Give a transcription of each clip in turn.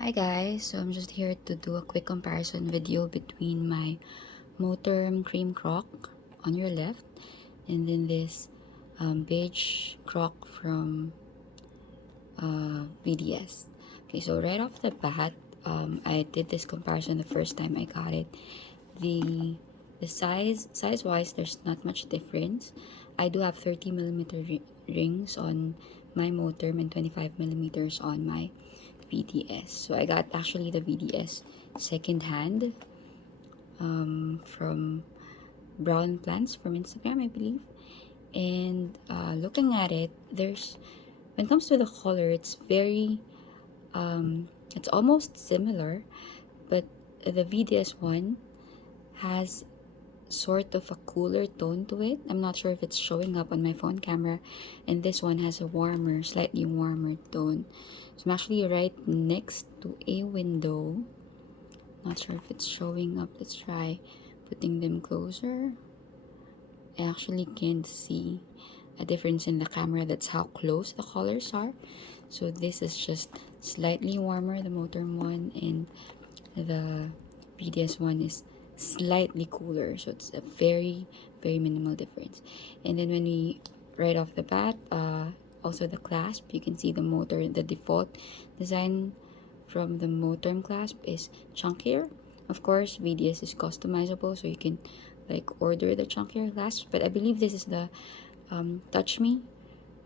Hi guys, so I'm just here to do a quick comparison video between my Moterm Cream Croc on your left and then this Beige Croc from VDS. Okay, so right off the bat, I did this comparison the first time I got it. The size wise, there's not much difference. I do have 30mm rings on my Moterm and 25mm on my VDS. So I got actually the VDS second hand from Brown Plants from Instagram, I believe. And looking at it, when it comes to the color, it's it's almost similar, but the VDS one has sort of a cooler tone to it. I'm not sure if it's showing up on my phone camera, and this one has a slightly warmer tone. So I'm actually right next to a window. Not sure if it's showing up. Let's try putting them closer. I actually can't see a difference in the camera. That's how close the colors are. So this is just slightly warmer, the Moterm one, and the VDS one is slightly cooler. So it's a very minimal difference. And then when we right off the bat, also the clasp, you can see the default design from the Moterm clasp is chunkier. Of course, VDS is customizable, so you can like order the chunkier clasp, but I believe this is the Touch Me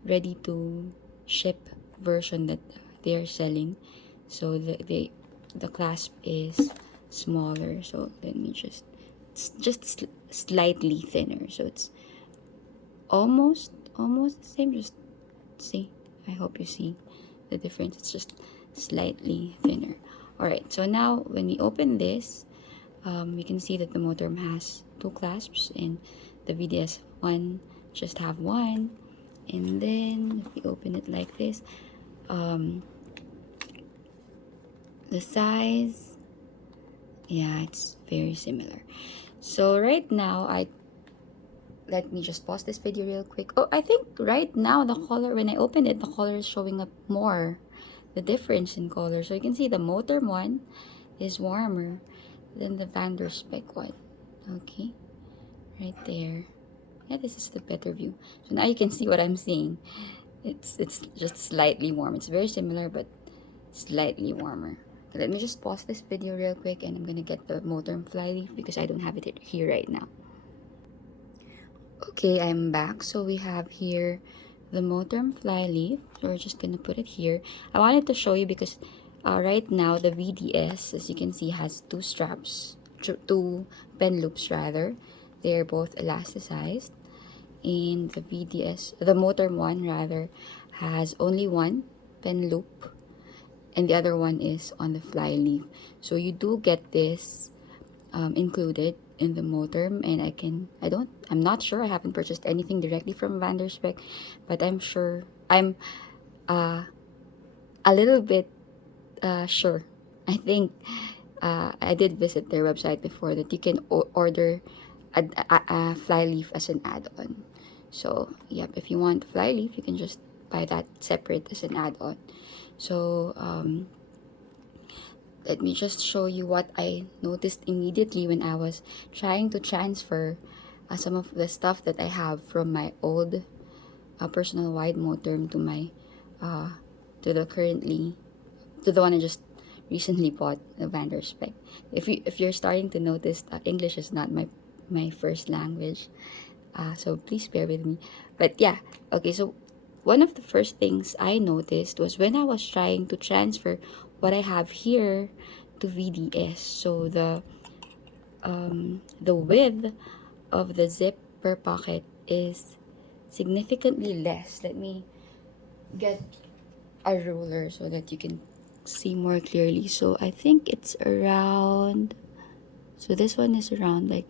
ready to ship version that they are selling. So the clasp is smaller. So let me it's just slightly thinner. So it's almost the same. Just see. I hope you see the difference. It's just slightly thinner. Alright, so now when we open this, we can see that the Moterm has two clasps and the VDS one just have one. And then if we open it like this, the size, yeah, it's very similar. So right now, let me just pause this video real quick. Oh, I think right now the color, when I open it, the color is showing up more, the difference in color. So you can see the Moterm one is warmer than the Spek one. Okay, right there. Yeah, this is the better view. So now you can see what I'm seeing. It's just slightly warm. It's very similar, but slightly warmer. Okay, let me just pause this video real quick, and I'm gonna get the Moterm flyleaf because I don't have it here right now. Okay, I'm back. So we have here the Moterm flyleaf. So we're just gonna put it here. I wanted to show you because right now the VDS, as you can see, has two straps, two pen loops rather. They're both elasticized, and the Moterm one rather, has only one pen loop, and the other one is on the flyleaf. So you do get this included in the Moterm, and I'm not sure, I haven't purchased anything directly from Spek, but I'm a little bit sure. I think I did visit their website before that you can order a flyleaf as an add-on. So yep, if you want flyleaf, you can just buy that separate as an add-on. So let me just show you what I noticed immediately when I was trying to transfer some of the stuff that I have from my old personal wide Moterm to my to the one I just recently bought, the Spek. If you're starting to notice that English is not my first language, so please bear with me. But yeah, okay, so one of the first things I noticed was when I was trying to transfer what I have here to VDS. So the width of the zipper pocket is significantly less. Let me get a ruler so that you can see more clearly. So I think it's around, so this one is around like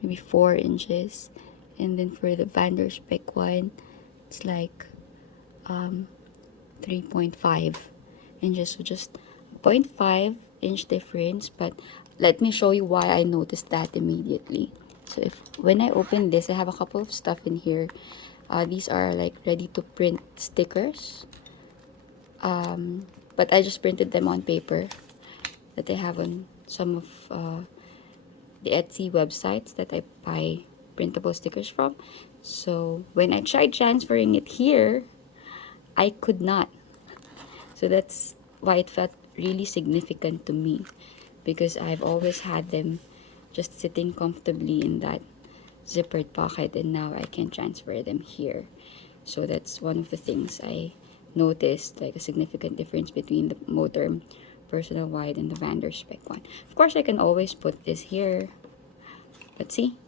maybe 4 inches, and then for the Spek one, it's like 3.5 inches. So just 0.5 inch difference, but let me show you why I noticed that immediately. So when I open this, I have a couple of stuff in here. These are like ready to print stickers. but I just printed them on paper that I have on some of the Etsy websites that I buy printable stickers from. So when I tried transferring it here, I could not. So that's why it felt really significant to me, because I've always had them just sitting comfortably in that zippered pocket, and now I can transfer them here. So that's one of the things I noticed, like a significant difference between the Moterm Personal Wide and the Spek one. Of course, I can always put this here, but see,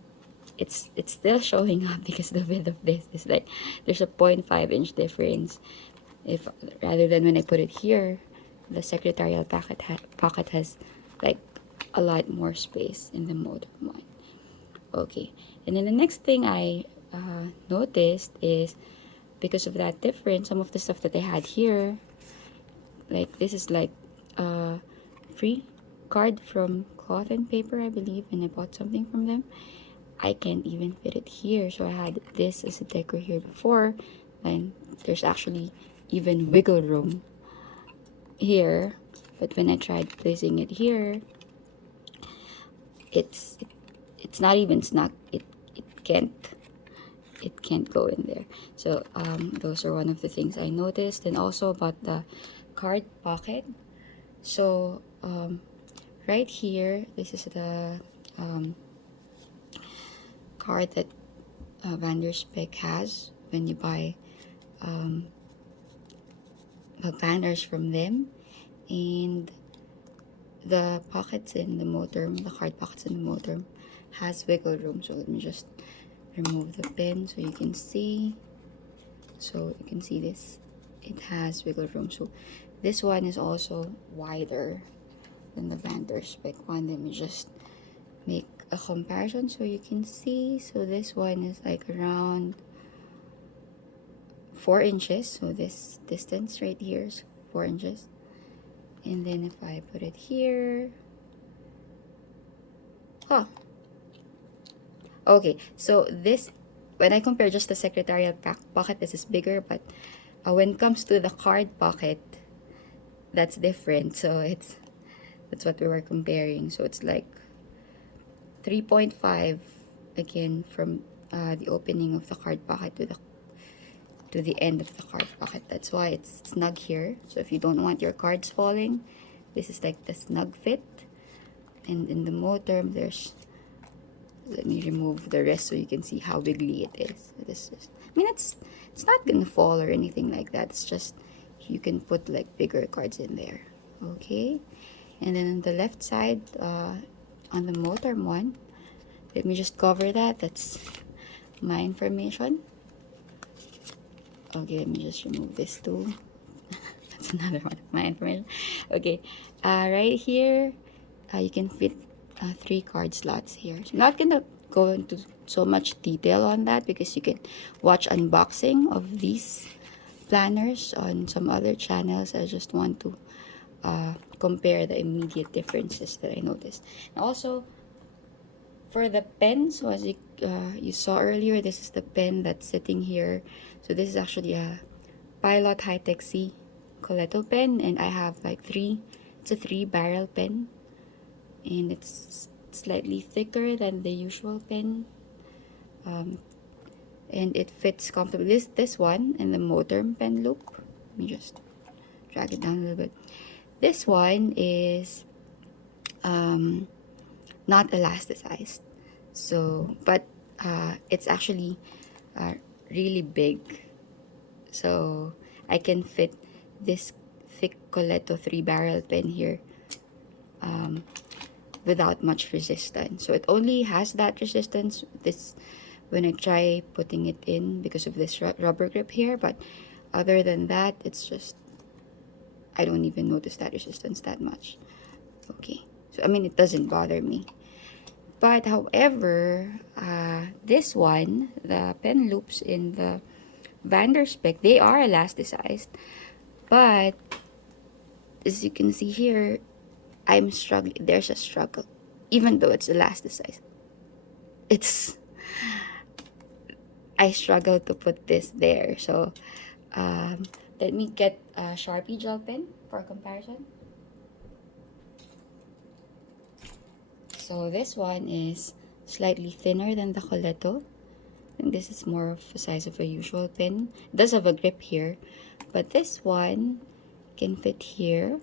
it's still showing up because the width of this is like there's a 0.5-inch difference. If rather than when I put it here, the secretarial pocket has like a lot more space in the Moterm one. Okay, and then the next thing I noticed is, because of that difference, some of the stuff that I had here, like this is like a free card from Cloth and Paper, I believe, and I bought something from them. I can't even fit it here, so I had this as a decor here before, and there's actually even wiggle room here, but when I tried placing it here, it's not even snug. It can't go in there. So those are one of the things I noticed. And also about the card pocket. So right here, this is the card that Spek has when you buy banners from them. And the pockets in the Moterm, the card pockets in the Moterm has wiggle room. So let me just remove the pin so you can see. So you can see this, it has wiggle room. So this one is also wider than the Spek one. Let me just make a comparison so you can see. So this one is like around 4 inches. So this distance right here is 4 inches. And then if I put it here, okay, so this, when I compare just the secretarial pocket, this is bigger, but when it comes to the card pocket, that's different. So that's what we were comparing. So it's like 3.5 again from the opening of the card pocket to the end of the card pocket. That's why it's snug here. So if you don't want your cards falling, this is like the snug fit. And in the Moterm, there's, let me remove the rest so you can see how wiggly it is. This is, I mean, it's not gonna fall or anything like that. It's just you can put like bigger cards in there. Okay, and then on the left side, on the Moterm one, let me just cover that. That's my information. Okay, let me just remove this too. That's another one of my information. Okay, right here, you can fit 3 card slots here. So I'm not gonna go into so much detail on that because you can watch unboxing of these planners on some other channels. I just want to compare the immediate differences that I noticed. And also, for the pen, so as you saw earlier, this is the pen that's sitting here. So this is actually a Pilot Hi-Tec-C Coleto pen, and I have like it's a 3-barrel pen, and it's slightly thicker than the usual pen, and it fits comfortably. This one and the Moterm pen loop, let me just drag it down a little bit. This one is not elasticized, so but it's actually really big, so I can fit this thick Coleto 3-barrel pen here without much resistance. So it only has that resistance this when I try putting it in because of this rubber grip here, but other than that, it's just I don't even notice that resistance that much. Okay, so I mean, it doesn't bother me. But however, this one, the pen loops in the Spek, they are elasticized, but as you can see here, I'm struggling. There's a struggle, even though it's elasticized. I struggle to put this there. So let me get Sharpie gel pen for comparison. So this one is slightly thinner than the Coleto. And this is more of the size of a usual pen. It does have a grip here, but this one can fit here.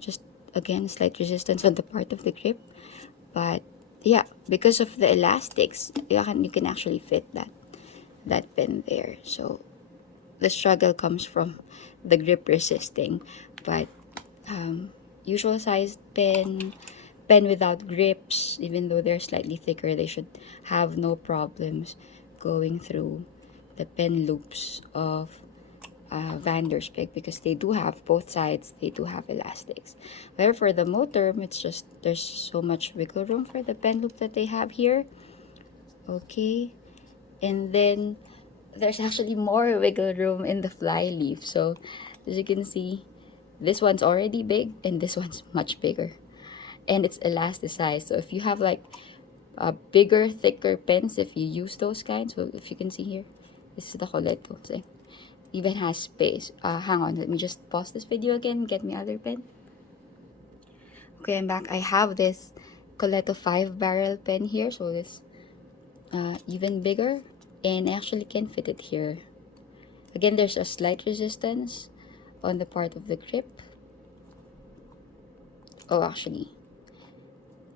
Just again, slight resistance on the part of the grip, but yeah, because of the elastics, you can actually fit that pen there. So the struggle comes from the grip resisting, but usual sized pen without grips, even though they're slightly thicker, they should have no problems going through the pen loops of Spek, because they do have both sides, they do have elastics. However, for the Moterm, it's just there's so much wiggle room for the pen loop that they have here. Okay, and then there's actually more wiggle room in the flyleaf. So as you can see, this one's already big and this one's much bigger, and it's elasticized. So if you have like bigger, thicker pens, if you use those kinds, so if you can see here, this is the Coleto. So even has space. Hang on, let me just pause this video again, get me other pen. Okay, I'm back. I have this Coleto 5 barrel pen here, so it's even bigger, and I actually can fit it here. Again, there's a slight resistance on the part of the grip. Oh, actually,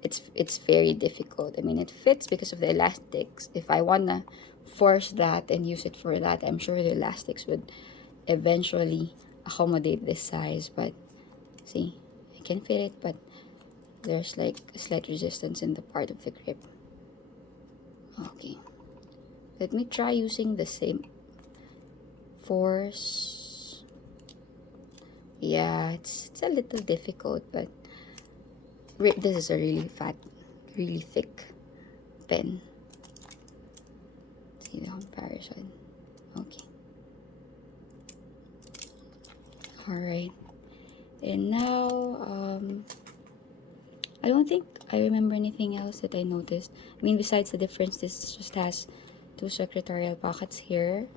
it's very difficult. I mean, it fits because of the elastics. If I wanna force that and use it for that, I'm sure the elastics would eventually accommodate this size. But see, I can fit it, but there's like a slight resistance in the part of the grip. Okay, let me try using the same force. Yeah, it's a little difficult, but this is a really fat, really thick pen. See the comparison. Okay. Alright. And now, I don't think I remember anything else that I noticed. I mean, besides the difference, this just has 2 secretarial pockets here.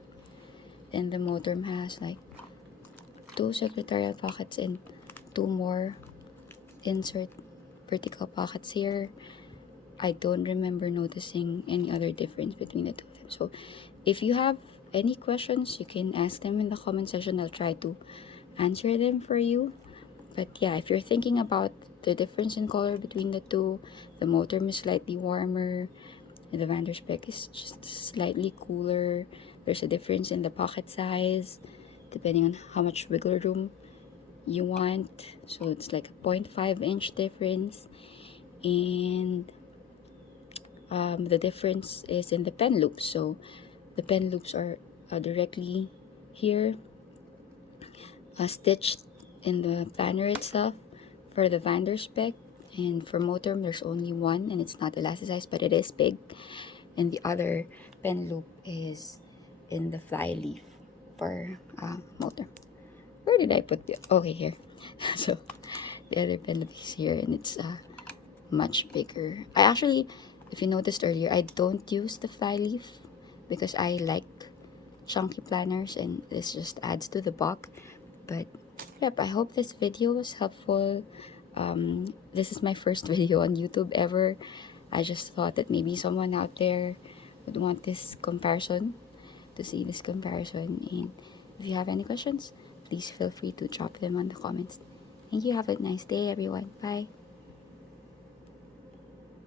And the Moterm has like 2 secretarial pockets and 2 more insert vertical pockets here. I don't remember noticing any other difference between the two of them. So if you have any questions, you can ask them in the comment section. I'll try to answer them for you. But yeah, if you're thinking about the difference in color between the two, the Moterm is slightly warmer and the Spek is just slightly cooler. There's a difference in the pocket size depending on how much wiggle room you want. So it's like a 0.5-inch difference. And the difference is in the pen loops. So the pen loops are directly here, stitched in the planner itself for the Spek. And for Moterm, there's only one, and it's not elasticized, but it is big. And the other pen loop is in the flyleaf for Moterm. Where did I put the... Okay, here. So the other pen loop is here, and it's much bigger. I actually, if you noticed earlier, I don't use the flyleaf because I like chunky planners, and this just adds to the bulk. But yep, I hope this video was helpful. This is my first video on YouTube ever. I just thought that maybe someone out there would want this comparison, to see this comparison. And if you have any questions, please feel free to drop them on the comments. Thank you. Have a nice day, everyone. Bye.